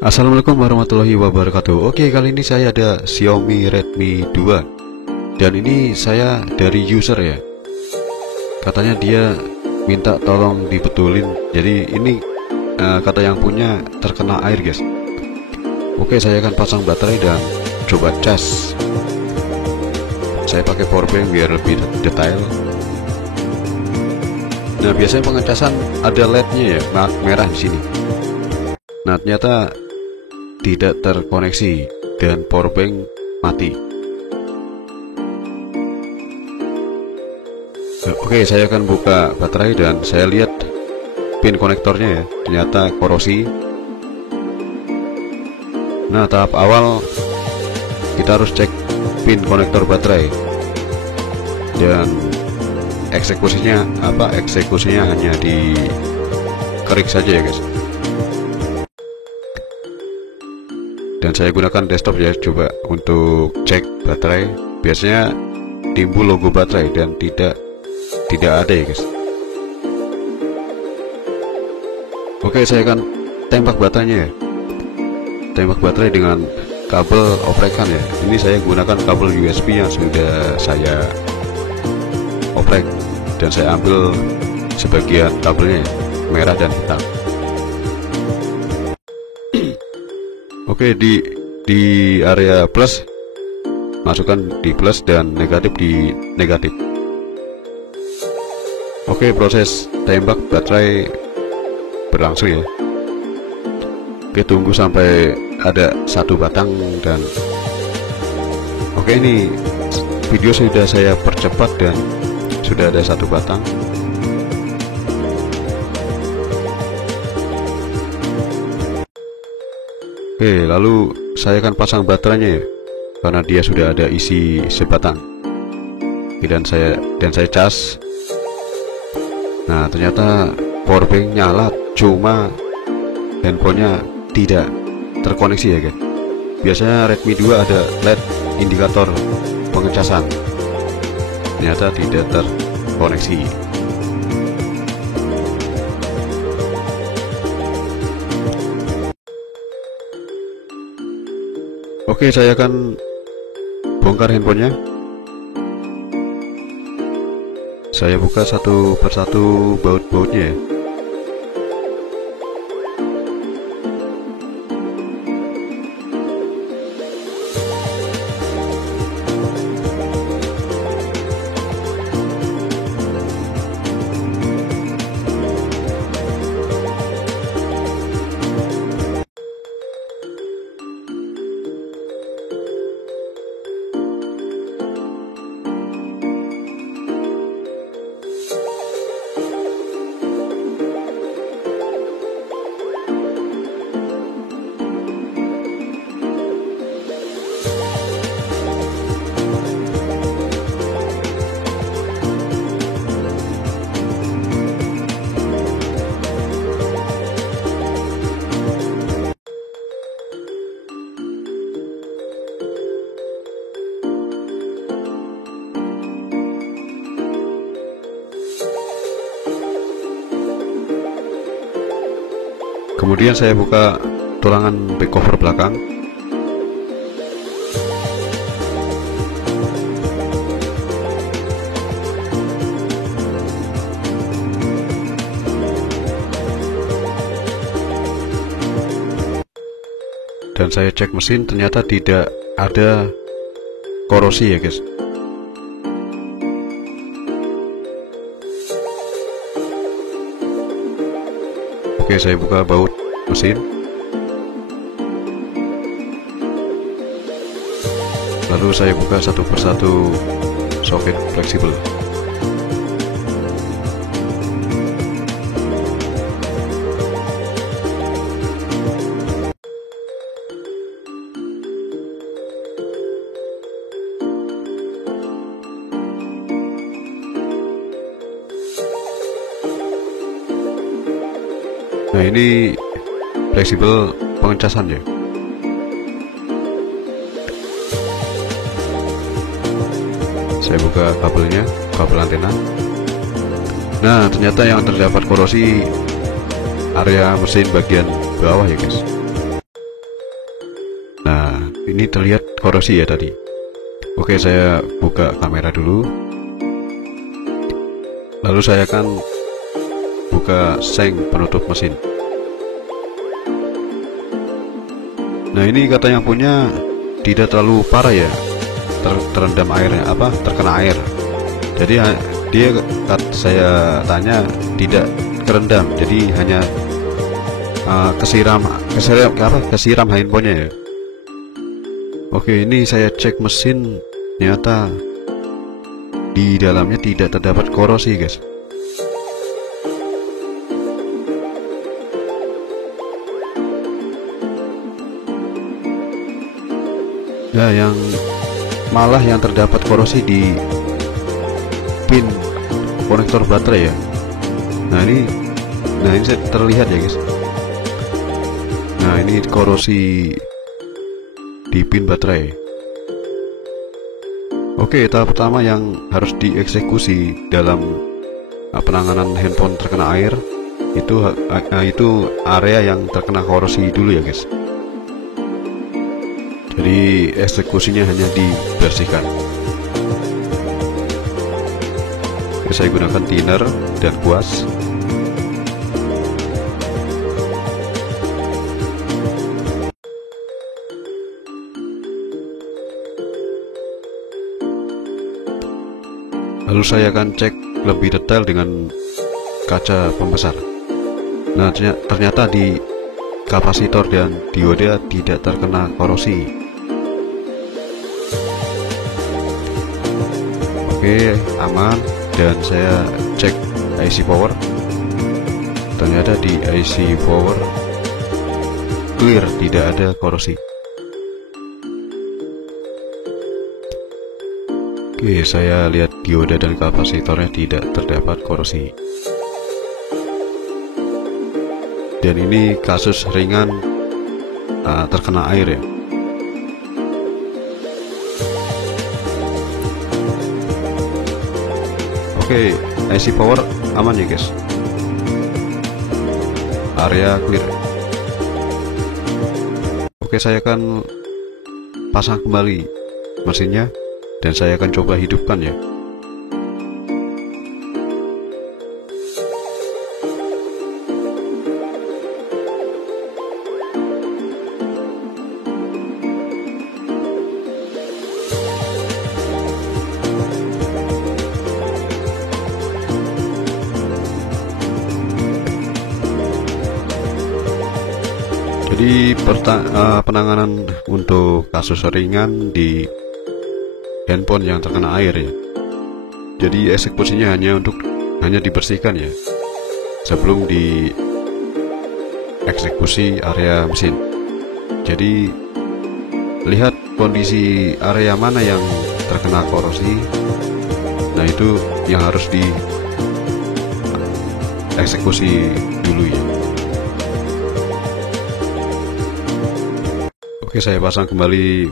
Assalamualaikum warahmatullahi wabarakatuh. Oke, kali ini saya ada Xiaomi Redmi 2. Dan ini saya dari user ya. Katanya dia minta tolong dibetulin. Jadi ini kata yang punya terkena air guys. Oke, saya akan pasang baterai dan coba cas. Saya pakai powerbank biar lebih detail. Nah, biasanya pengecasan ada LED-nya ya, merah di sini. Nah, ternyata tidak terkoneksi dan powerbank mati. Oke, saya akan buka baterai dan saya lihat pin konektornya ya, ternyata korosi. Nah, tahap awal kita harus cek pin konektor baterai dan eksekusinya hanya di kerik saja ya guys. Dan saya gunakan desktop ya, coba untuk cek baterai. Biasanya timbul logo baterai dan tidak ada ya guys. Oke, saya akan tembak baterainya ya. Tembak baterai dengan kabel oprekan ya. Ini saya gunakan kabel USB yang sudah saya oprek dan saya ambil sebagian kabelnya ya, merah dan hitam. Oke, di area plus masukkan di plus dan negatif di negatif. Oke, proses tembak baterai berlangsung ya. Oke, tunggu sampai ada satu batang dan oke, ini video sudah saya percepat dan sudah ada satu batang. Oke, lalu saya akan pasang baterainya ya, karena dia sudah ada isi sebatang. Dan saya cas. Nah, ternyata powerbank nyala, cuma handphonenya tidak terkoneksi ya guys. Biasanya Redmi 2 ada LED indikator pengecasan, ternyata tidak terkoneksi. Oke, saya akan bongkar handphonenya. Saya buka satu persatu baut-bautnya ya. Kemudian saya buka tulangan back cover belakang. Dan saya cek mesin, ternyata tidak ada korosi ya guys. Oke, saya buka baut mesin. Lalu saya buka satu persatu soket fleksibel. Nah, ini fleksibel pengecasan ya. Saya buka kabelnya, kabel antena. Nah, ternyata yang terdapat korosi area mesin bagian bawah ya guys. ini terlihat korosi ya tadi. Oke, saya buka kamera dulu. Lalu saya akan buka seng penutup mesin. Nah, ini kata yang punya tidak terlalu parah ya, terendam airnya, terkena air. Jadi dia, saya tanya, tidak kerendam, jadi hanya kesiram handphonenya ya. Oke, ini saya cek mesin, ternyata di dalamnya tidak terdapat korosi, guys. Ya, malah yang terdapat korosi di pin konektor baterai ya. Nah ini terlihat ya, guys. Nah, ini korosi di pin baterai. Oke, tahap pertama yang harus dieksekusi dalam penanganan handphone terkena air itu area yang terkena korosi dulu ya, guys. Jadi eksekusinya hanya dibersihkan. Oke, saya gunakan thinner dan kuas. Lalu saya akan cek lebih detail dengan kaca pembesar. Nah, ternyata di kapasitor dan dioda tidak terkena korosi. Oke, aman. Dan saya cek IC power. Ternyata di IC power clear, tidak ada korosi. Oke, saya lihat dioda dan kapasitornya tidak terdapat korosi. Dan ini kasus ringan terkena air ya. Oke, IC power aman ya, guys. Area clear. Oke, saya akan pasang kembali mesinnya. Dan saya akan coba hidupkan ya. Jadi penanganan untuk kasus ringan di handphone yang terkena air ya. Jadi eksekusinya hanya dibersihkan ya, sebelum dieksekusi area mesin. Jadi lihat kondisi area mana yang terkena korosi. Nah, itu yang harus dieksekusi dulu ya. Oke, saya pasang kembali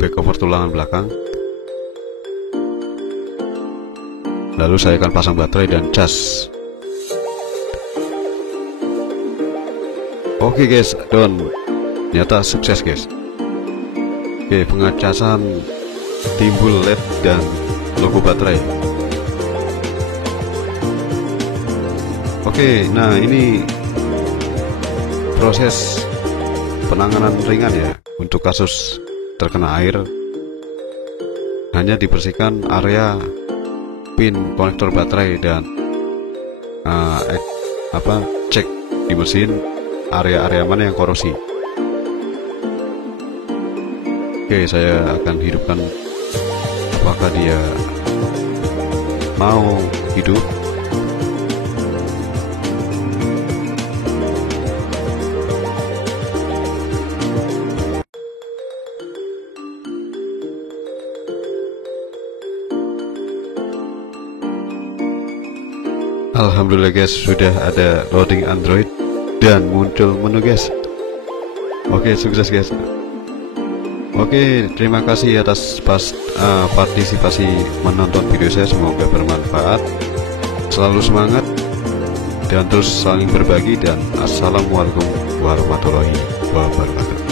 back cover tulangan belakang. Lalu saya akan pasang baterai dan cas. Oke guys, ternyata sukses guys. Oke, pengecasan timbul LED dan logo baterai. Oke, nah ini proses penanganan ringan ya untuk kasus terkena air. Hanya dibersihkan area pin konektor baterai dan cek di mesin area-area mana yang korosi. Oke, saya akan hidupkan. Apakah dia mau hidup? Alhamdulillah guys, sudah ada loading Android dan muncul menu guys. Oke, sukses guys. Oke, terima kasih atas partisipasi menonton video saya, semoga bermanfaat. Selalu semangat dan terus saling berbagi, dan assalamualaikum warahmatullahi wabarakatuh.